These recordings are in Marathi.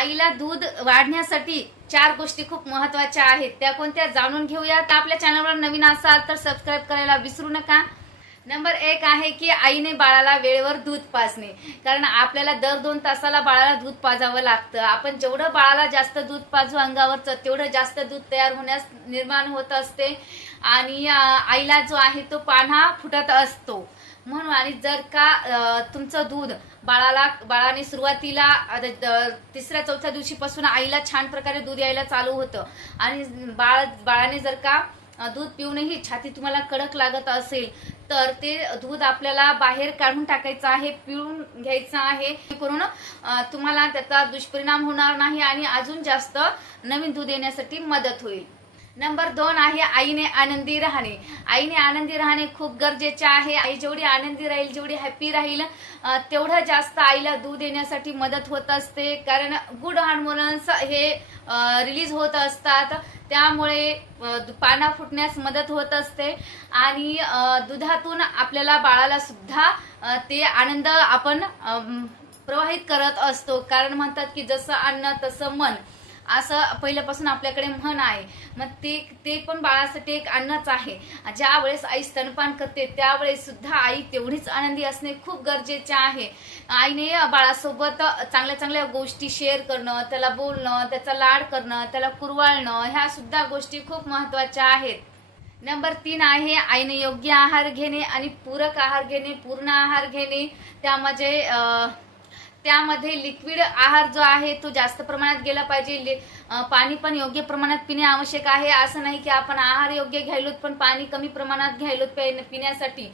आईला दूध वाढण्यासाठी 4 गोष्टी खूप महत्त्वाच्या आहेत, त्या कोणत्या जाणून घेऊयात। आपल्या चॅनलवर नवीन असाल तर सबस्क्राइब करायला विसरू नका। नंबर 1 आहे की आईने बाळाला वेळेवर दूध पाजणे, कारण आपल्याला दर 2 तासाला बाळाला दूध पाजावं लागतं। आपण जेवढं बाळाला जास्त दूध पाजू अंगावरचं तेवढं जास्त दूध तयार होण्यास निर्माण होत असते आणि आईला जो आहे तो पान्हा फुटत असतो म्हणून। आणि जर का तुमचं दूध बाळाने सुरुवातीला 3-4 दिवशीपासून आईला छान प्रकारे दूध यायला चालू होतं आणि बाळाने जर का दूध पिऊनही छाती तुम्हाला कडक लागत असेल तर ते दूध आपल्याला बाहेर काढून टाकायचं आहे, पिळून घ्यायचं आहे, करून तुम्हाला त्याचा दुष्परिणाम होणार नाही आणि अजून जास्त नवीन दूध येण्यासाठी मदत होईल। नंबर 2 आहे आईने आनंदी राहणे। आईने आनंदी राहणे खूप गरजेचे आहे। आई जेवढी आनंदी राहील, जेवढी हॅपी राहील, तेवढं जास्त आईला दूध येण्यासाठी मदत होत असते, कारण गुड हार्मोन्स हे रिलीज होत असतात, त्यामुळे पाना फुटण्यास मदत होत असते आणि दुधातून आपल्याला बाळाला सुद्धा ते आनंद आपण प्रवाहित करत असतो। कारण म्हणतात की जसं अन्न तसं मन, असं पहिल्यापासून आपल्याकडे म्हण आहे। मग ते पण बाळासाठी एक अन्नच आहे। ज्या वेळेस आई स्तनपान करते त्यावेळेस सुद्धा आई तेवढीच आनंदी असणे खूप गरजेचे आहे। आईने बाळासोबत चांगल्या चांगल्या गोष्टी शेअर करणं, त्याला बोलणं, त्याचा लाड करणं, त्याला कुरवाळणं, ह्या सुद्धा गोष्टी खूप महत्त्वाच्या आहेत। नंबर 3 आहे आईने योग्य आहार घेणे आणि पूरक आहार घेणे, पूर्ण आहार घेणे। त्यामध्ये लिक्विड आहार जो आहे तो जास्त प्रमाणात गेला पाहिजे। पाणी पण योग्य प्रमाणात पिणे आवश्यक आहे। असं नाही की आपण आहार योग्य घ्यायलोत पण पाणी कमी प्रमाणात घ्यायलोत पिण्यासाठी।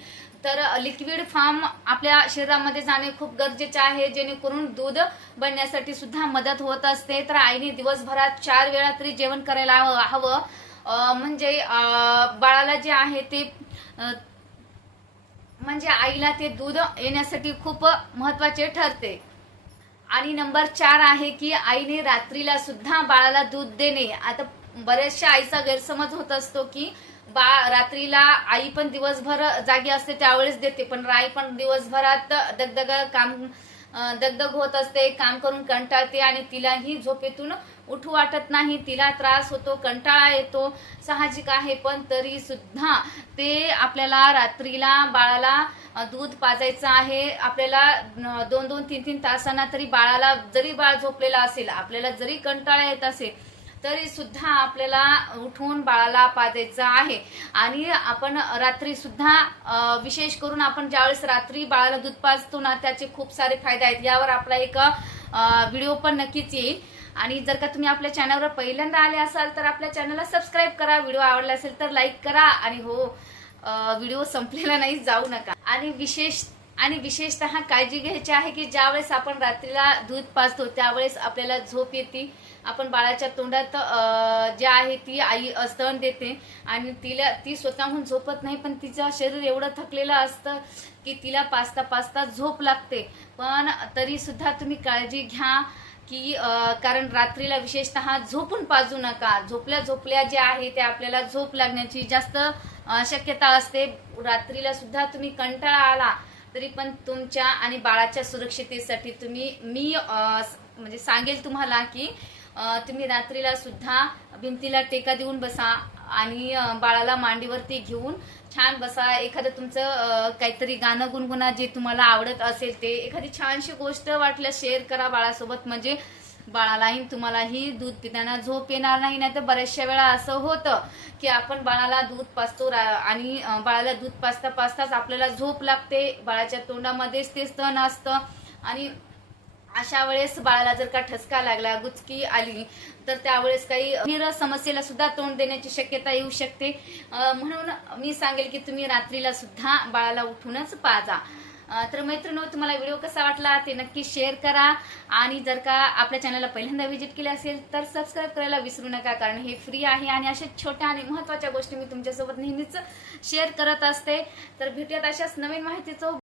तर लिक्विड फॉर्म आपल्या शरीरामध्ये जाणे खूप गरजेचे आहे, जेणेकरून दूध बनण्यासाठी सुद्धा मदत होत असते। तर आईने दिवसभरात 4 वेळा तरी जेवण करायला हवं, म्हणजे बाळाला जे आहे ते म्हणजे आईला ते दूध येण्यासाठी खूप महत्त्वाचे ठरते। आणि नंबर 4 आहे की आईने रात्रीला सुद्धा बाळाला दूध देणे। आता बऱ्याचशा आईचा गैरसमज होत असतो की रात्रीला आई पण दिवसभर जागी असते त्यावेळेस देते, पण आई पण दिवसभरात दगदग होत असते, काम करून कंटाळते आणि तिलाही झोपेतून उठू वाटत नाही, तिला त्रास होतो, कंटाळा येतो, साहजिक आहे। पण तरी सुद्धा ते आपल्याला रात्रीला बाळाला दूध पाजायचं आहे। आपल्याला 2-2, 3-3 तासांना तरी बाळाला, जरी बाळ झोपलेला असेल, आपल्याला जरी कंटाळा येत असेल तरी सुद्धा आपल्याला उठवून बाळाला पाजायचं आहे। आणि आपण रात्री सुद्धा विशेष करून आपण ज्यावेळेस रात्री बाळाला दूध पाजतो ना, त्याचे खूप सारे फायदे आहेत। यावर आपला एक व्हिडिओ पण नक्कीच येईल। आणि जर का तुम्ही आपल्या चॅनलवर पहिल्यांदा आले असाल तर आपल्या चॅनलला सबस्क्राइब करा, व्हिडिओ आवडला असेल तर लाईक करा आणि व्हिडिओ संपलेला नाही जाऊ नका। आणि विशेषतः काळजी घ्यायची आहे की ज्यावेळेस आपण रात्रीला दूध पाजतो त्यावेळेस आपल्याला झोप येते, आपण बाळाच्या तोंडात जे आहे ती आई स्तन देते आणि ती स्वतःहून झोपत नाही, पण तिचं शरीर एवढं थकलेलं असतं की तिला पाजता झोप लागते। पण तरी सुद्धा तुम्ही काळजी घ्या की कारण रात्रीला विशेषतः झोपून पाजू नका। झोपल्या जे आहे ते आपल्याला झोप लागण्याची जास्त शक्यता असते। रात्रीला सुद्धा तुम्ही कंटाळा आला तरी पण तुमच्या आणि बाळाच्या सुरक्षिततेसाठी मी म्हणजे सांगेल तुम्हाला की तुम्ही रात्रीला सुद्धा भिंतीला टेका देऊन बसा आणि बाळाला मांडीवरती घेऊन छान बसा। एखादं तुमचं काहीतरी गाणं गुणगुणा जे तुम्हाला आवडत असेल ते, एखादी छानशी गोष्ट वाटल्यास शेअर करा बाळासोबत, म्हणजे बाळालाही तुम्हालाही दूध पिताना झोप येणार नाही। नाही तर बऱ्याचशा वेळा असं होतं की आपण बाळाला दूध पाजतो आणि बाळाला दूध पाजताच आपल्याला झोप लागते, बाळाच्या तोंडामध्येच ते स्तन असतं आणि अशा वेळेस बाळाला जर का ठसका लागला, गुचकी आली तर त्यावेळेस काही गंभीर समस्येला सुद्धा तोंड देण्याची शक्यता येऊ शकते। म्हणून मी सांगेल की तुम्ही रात्रीला सुद्धा बाळाला उठूनच पाजा। तर मैत्रिणींनो, तुम्हाला व्हिडिओ कसा वाटला ते नक्की शेअर करा आणि जर का आपल्या चॅनलला पहिल्यांदा व्हिजिट केली असेल तर सबस्क्राइब करायला विसरू नका, कारण हे फ्री आहे आणि अशा छोट्या आणि महत्त्वाच्या गोष्टी मी तुमच्यासोबत नेहमीच शेअर करत असते। तर भेटूयात अशाच नवीन माहितीचं